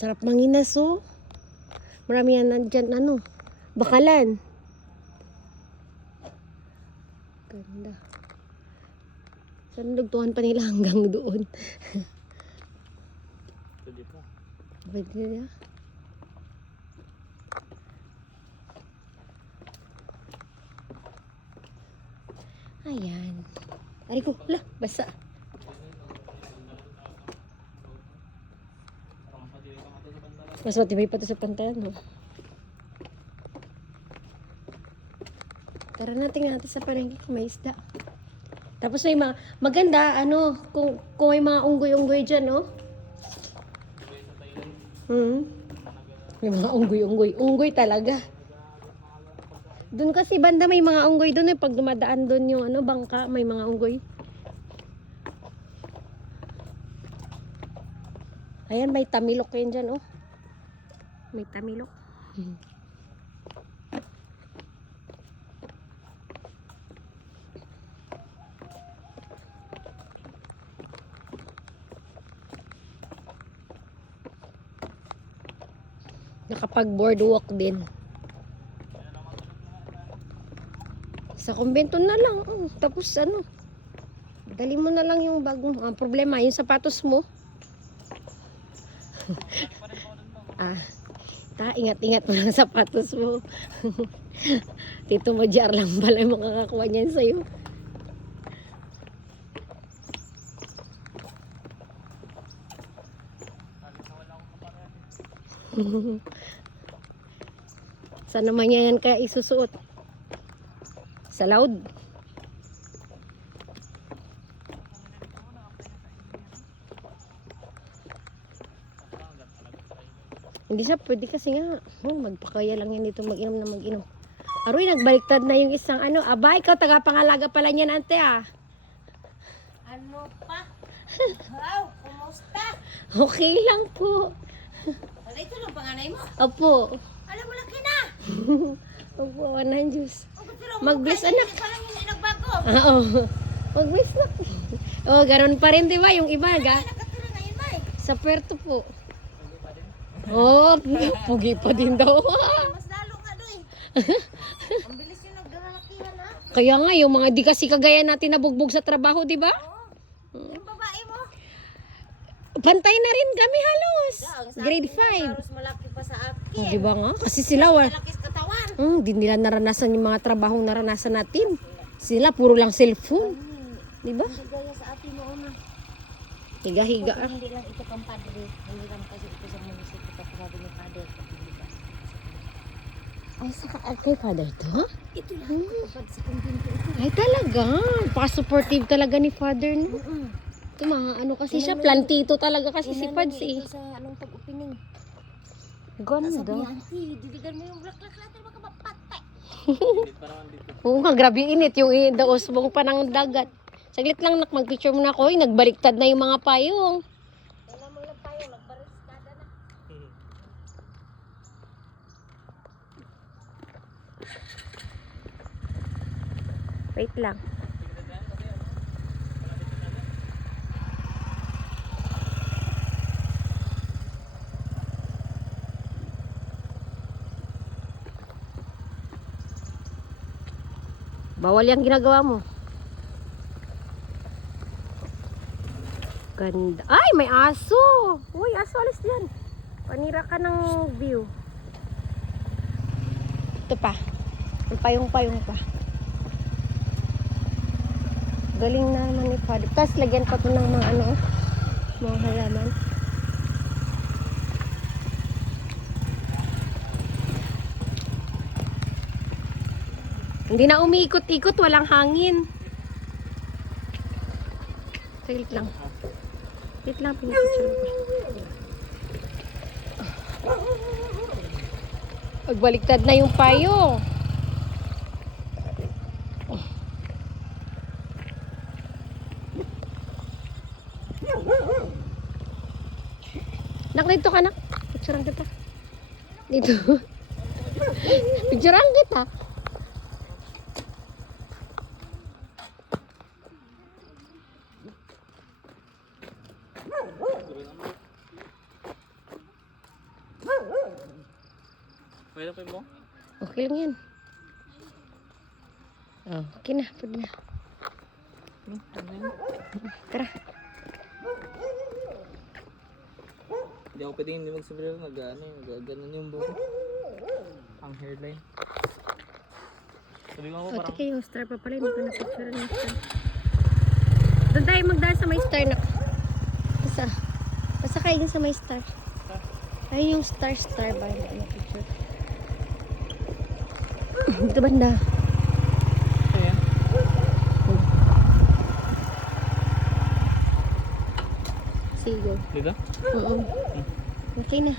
Sarap manginas, oh. Marami yan nandyan, ano, bakalan. Ganda. Sana nagtuhan pa nila hanggang doon. Pwede pa. Pwede na. Ayan. Ari ko, lah, basa. Mas matibay pa ito sa pantayan, no? Tara natin sa palengke kung may isda. Tapos may mga, maganda, ano, kung may mga unggoy-unggoy dyan, no? May mga unggoy-unggoy. Unggoy talaga. Doon kasi banda may mga unggoy doon, eh. Pag dumadaan doon yung ano, bangka, may mga unggoy. Ayan, may tamilok yan dyan, oh. May tamilok. Nakapag-boardwalk din. Sa kumbento na lang. Tapos ano, dali mo na lang yung bag mo. Ang problema, yung sapatos mo. Ingat-ingat mo lang sapatos mo. Tito mo jar lang pala yung makakakuha niyan sa'yo. Saan naman niya yan kaya isusuot? Sa loud? Hindi siya pwede kasi nga. Magpakaya lang yan dito mag-inom na mag-inom. Aroy, nagbaliktad na yung isang ano. Aba, ikaw tagapangalaga pala niyan, ante, ah. Ano pa? Wow, kumusta? Okay lang po. Wala ito ng panganay mo? Opo. Alam mo, laki na! Opo, wanan Diyos. Pero Mag-bless, mukha niya, anak. hindi pa lang hindi nagbago. Oo. Mag-bless na. Oh, ganon pa rin, di ba? Yung iba, Nakatira ngayon, May. sa Puerto po. Oh, pugi pa din daw. Mas lalo ka doy. Ang bilis yung nagdalakihan, ha? Kaya nga, yung mga di kasi kagaya natin nabugbog sa trabaho, di ba? Oo. Yung babae mo. Pantay na rin kami halos. Sa Grade akin, 5. Halos malaki pa sa akin. Oh, di ba nga? Kasi sila, Malaki sa katawan. di nila naranasan yung mga trabahong naranasan natin. Sila, puro lang cellphone. Di ba? Hindi gaya sa atin noon, ha? Higa-higa. Hindi lang ito pang padre. Hindi lang kasi ito sa munisipyo kapag sabi ni padre. Ay, kay father to? Ito lang kapag sa kumbinto ito. Ay, talaga. Pa-supportive talaga ni father, no? Ito, mga ano kasi siya, plantito talaga kasi si Pads, eh. Ito sa anong pag-upining. Ganda. Sabi niya, auntie, diligan mo yung black natin, baka mapatay. Oo nga, grabe init yung daosbong pa ng dagat. Saglit lang, mag-picture muna ako. Nagbaliktad na yung mga payong. Wala mo lang tayo, nagbariskada na. Wait lang. Bawal yung ginagawa mo. Ganda. Ay, may aso. Uy, aso, alis dyan. Panira ka ng view. Ito pa. May payong-payong pa. Galing na naman ni Father. Tapos lagyan pa ito ng mga ano, mga halaman. Hindi na umiikot-ikot, walang hangin. Saglit lang. Saglit lang, pinapicture ko. Pagbaliktad na yung payo. Nak, dito ka, nak. Picturean kita. Dito. Picturean kita. Okay lang pa mo? Okay lang yan. Oh, okay na. Pwede na. Tara. Hindi ako pwede hindi magsabihin nag-ganon yung buko. Ang hairline. Sabi ko ako O, parang, tika yung star pa pala. Hindi ko na-picture ng star. Doon tayo magdaan sa may star na. Basta kayo sa may star. Ayun yung star ba? Hindi ko na-picture. Dito banda. ayan. Sige. Dito? Oo. Okay na.